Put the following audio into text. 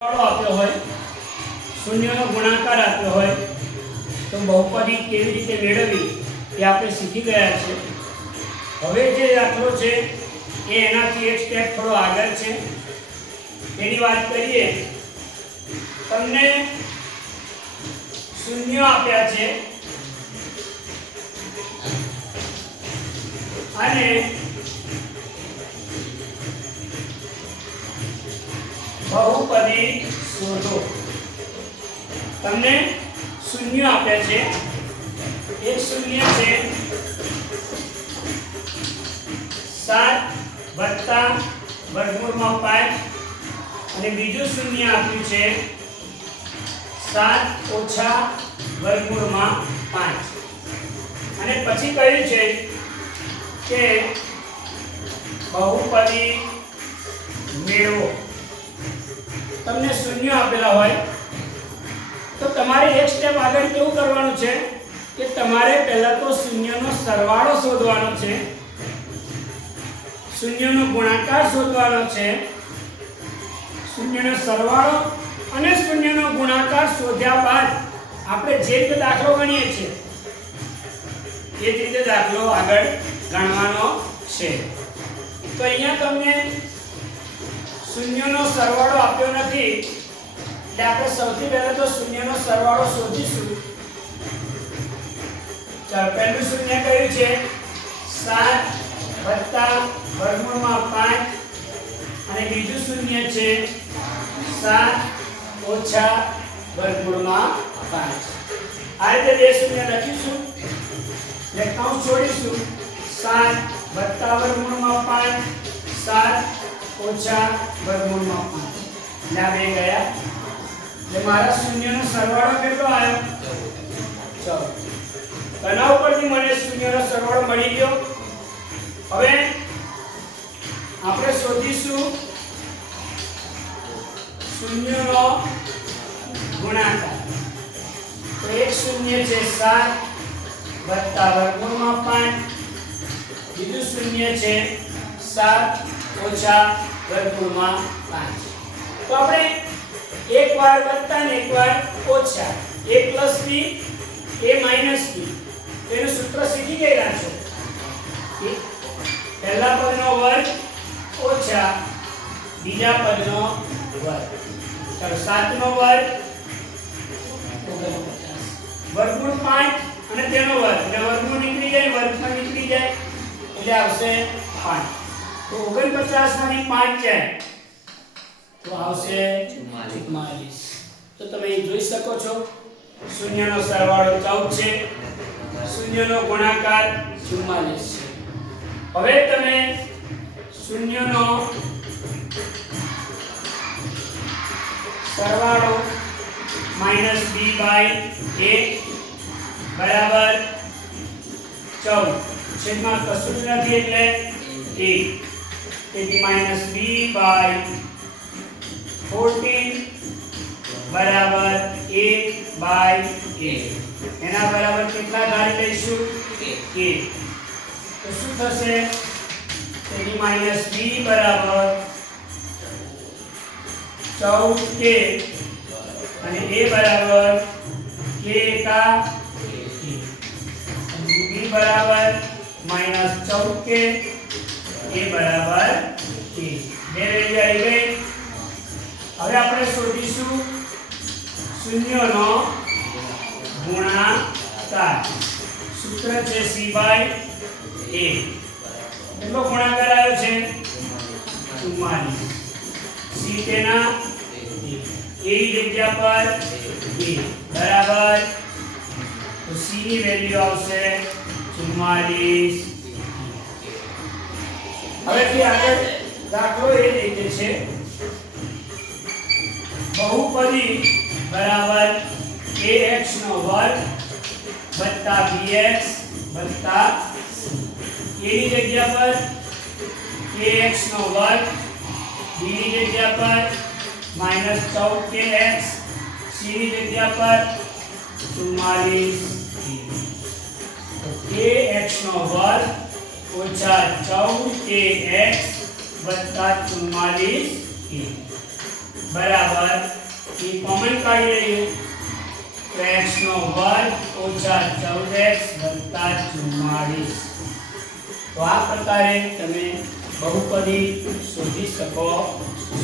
આપ્યો હોય, શૂન્યનો ગુણાકાર આપ્યો હોય તો બહુપદી કેવી રીતે મેળવવી એ આપણે શીખી ગયા છે. હવે જે દાખલો છે એ એનાથી એક સ્ટેપ થોડો આગળ છે. એની વાત કરીએ. તમને શૂન્ય આપ્યા છે અને બહુપદી શોધો. તમને શૂન્ય આપ્યા છે. એક શૂન્ય છે 7 વત્તા વર્ગમૂળમાં 5 અને બીજું શૂન્ય આપ્યું છે 7 ઓછા વર્ગમૂળમાં 5 અને પછી કહ્યું છે કે બહુપદી મેળવો. તમને શૂન્ય આપેલા હોય તો તમારે એક સ્ટેપ આગળ કેવું કરવાનું છે કે તમારે પહેલા તો શૂન્યનો સરવાળો શોધવાનો છે, શૂન્યનો ગુણાકાર શોધવાનો છે. શૂન્યનો સરવાળો અને શૂન્યનો ગુણાકાર શોધ્યા બાદ આપણે જે રીતે દાખલો ગણીએ છીએ એ જ રીતે દાખલો આગળ ગણવાનો છે. તો અહીંયા તમને શૂન્યનો સરવાળો આપ્યો નથી એટલે આપણે સૌથી પહેલા તો શૂન્યનો સરવાળો શોધીશું. ચાલો, પહેલું શૂન્ય કયું છે 7 વત્તા વર્ગમૂળમાં 5 અને બીજું શૂન્ય છે 7 ઓછા વર્ગમૂળમાં 5. આ રીતે બે શૂન્ય લખીશું એટલે કૌંસ છોડીશું. 7 વત્તા વર્ગમૂળમાં 5 7 ઓછા વર્ગમૂળમાં 5 એટલે આ બે ગયા. એટલે મારા શૂન્યનો સરવાળો કેટલો આવ્યો? 14. તેના ઉપરથી મને શૂન્યનો સરવાળો મળી ગયો. હવે આપણે શોધીશું શૂન્યનો ગુણાકાર. તો એક શૂન્ય છે 7 વત્તા વર્ગમૂળમાં 5, બીજું શૂન્ય છે 7 ઓછા વર્ગમૂળમાં 5. તો આપણે એક વાર વત્તા ને એક વાર ઓછા, a + b a - b એનું સૂત્ર શીખી ગયા છો. પહેલા પદનો વર્ગ ઓછા બીજા પદનો વર્ગ. ચાલો, 7 નો વર્ગ 49 વર્ગમૂળ 5 અને તેનો વર્ગ એટલે વર્ગમૂળ નીકળી જાય, વર્ગમાં નીકળી જાય એટલે આવશે 5. તો 49 માંથી 5 જાય તો આવશે 44. તો તમે અહીં જોઈ શકો છો શૂન્યનો સરવાળો 14 છે, શૂન્યનો ગુણાકાર 44 છે. હવે તમે શૂન્યનો સરવાળો -b/a બરાબર 14 છેદમાં કશું જ નથી એટલે 1 તેથી -b/14 બરાબર 1/a. એના બરાબર કેટલા ધારી લઈશું? 1. તો શું થશે? તેથી -b બરાબર 14k અને a બરાબર k કા b બરાબર -14k a બરાબર k. બે વેલ્યુ આવી ગઈ. હવે આપણે શોધીશું શૂન્યનો ગુણાકાર. સૂત્ર છે c/a. કેટલો ગુણાકાર આવ્યો છે? 44. c તેના a ની જગ્યા પર a બરાબર, તો c ની વેલ્યુ આવશે 44. હવેથી આગળ દાખલો એ રીતે છે બહુપદી બરાબર ax નો વર્ગ વત્તા bx વત્તા c. a ની જગ્યા પર ax નો વર્ગ, b ની જગ્યા પર -14kx, c ની જગ્યા પર 44. તો ax નો વર્ગ ઓછા 14kx વત્તા 44 a. બરાબર એ કોમન કાઢી લઈએ તો x નો વર્ગ ઓછા 14x વત્તા 44. તો આ પ્રકારે તમે બહુપદી શોધી શકો છો.